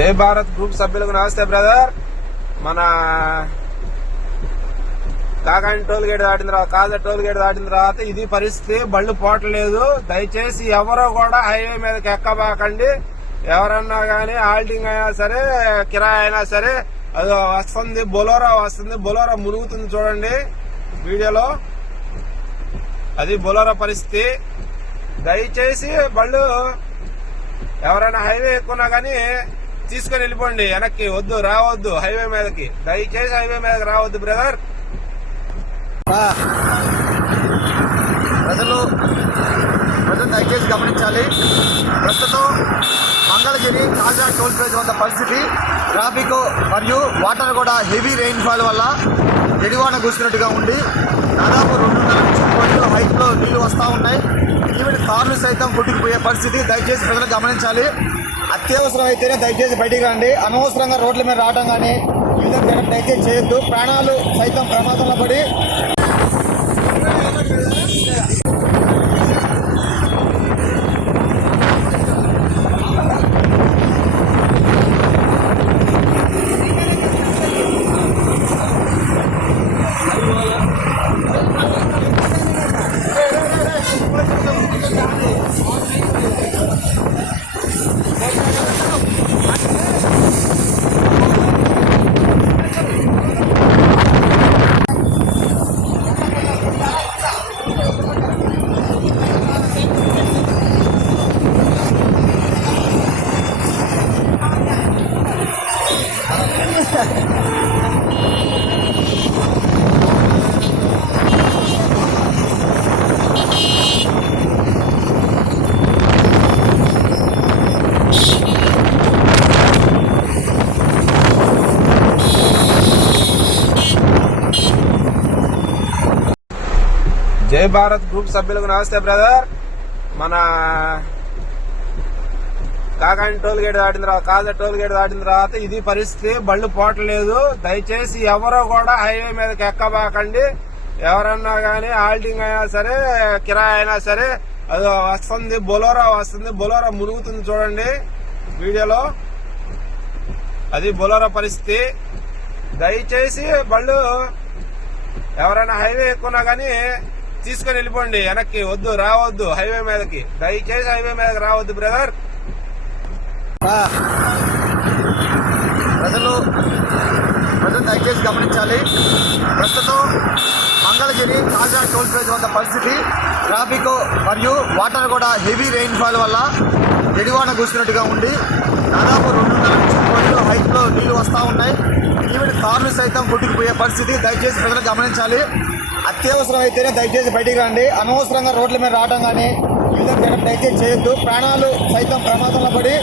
జై భారత్ గ్రూప్ సభ్యులకు నమస్తే బ్రదర్. మన కాకాని టోల్ గేట్ దాటిన తర్వాత కాజా టోల్ గేట్ దాటిన తర్వాత ఇది పరిస్థితి. బళ్ళు పోవట్లేదు. దయచేసి ఎవరో కూడా హైవే మీదకి ఎక్కబాకండి. ఎవరన్నా గానీ హాల్టింగ్ అయినా సరే, కిరాయి అయినా సరే, అది వస్తుంది, బొలోరా వస్తుంది. బొలోరా మునుగుతుంది చూడండి వీడియోలో. అది బొలోరా పరిస్థితి. దయచేసి బళ్ళు ఎవరైనా హైవే ఎక్కున్నా గానీ తీసుకొని వెళ్ళిపోండి వెనక్కి. వద్దు, రావద్దు హైవే మీదకి. దయచేసి హైవే మీదకి రావద్దు బ్రదర్. ప్రజలు దయచేసి గమనించాలి. ప్రస్తుతం మంగళగిరి కాజా టోల్ ప్లాజా వద్ద పరిస్థితి, ట్రాఫిక్ మరియు వాటర్ కూడా హెవీ రెయిన్ ఫాల్ వల్ల ఎడివాన కూర్చున్నట్టుగా ఉంది. దాదాపు 2.5 నుంచి 3 అడుగుల హైట్ లో నీళ్లు వస్తూ ఉన్నాయి. ఈవెన్ కార్లు సైతం కొట్టుకుపోయే పరిస్థితి. దయచేసి ప్రజలు గమనించాలి. అత్యవసరం అయితేనే దయచేసి బయటికి రండి. అనవసరంగా రోడ్ల మీద రావడం కానీ ఈ విధంగా దయచేసి చేయొద్దు. ప్రాణాలు సైతం ప్రమాదంలో పడి జై భారత్ గ్రూప్ సభ్యులకు నమస్తే బ్రదర్. మన కాకాని టోల్ గేట్ దాటిన తర్వాత కాజా టోల్ గేట్ దాటిన తర్వాత ఇది పరిస్థితి. బళ్ళు పోవట్లేదు. దయచేసి ఎవరో కూడా హైవే మీదకి ఎక్కబాకండి. ఎవరన్నా గానీ హాల్టింగ్ అయినా సరే, కిరాయి అయినా సరే, అది వస్తుంది, బొలోరా వస్తుంది. బొలోరా మునుగుతుంది చూడండి వీడియోలో. అది బొలోరా పరిస్థితి. దయచేసి బళ్ళు ఎవరైనా హైవే ఎక్కున్నా గానీ తీసుకొని వెళ్ళిపోండి వెనక్కి. వద్దు, రావద్దు హైవే మీదకి. దయచేసి హైవే మీదకి రావద్దు బ్రదర్. ప్రజలు దయచేసి గమనించాలి. ప్రస్తుతం మంగళగిరి కాజా టోల్ ప్లాజా వద్ద పరిస్థితి, ట్రాఫిక్ మరియు వాటర్ కూడా హెవీ రెయిన్ ఫాల్ వల్ల ఎడివాన కూర్చున్నట్టుగా ఉంది. దాదాపు 2.5 నుంచి 3 అడుగుల హైట్ లో నీళ్లు వస్తూ ఉన్నాయి. ఈవెన్ కార్లు సైతం కొట్టుకుపోయే పరిస్థితి. దయచేసి ప్రజలు గమనించాలి. అత్యవసరం అయితేనే దయచేసి బయటికి రండి. అనవసరంగా రోడ్ల మీద రావడం కానీ ఈ విధంగా దయచేసి చేయొద్దు. ప్రాణాలు సైతం ప్రమాదంలో పడి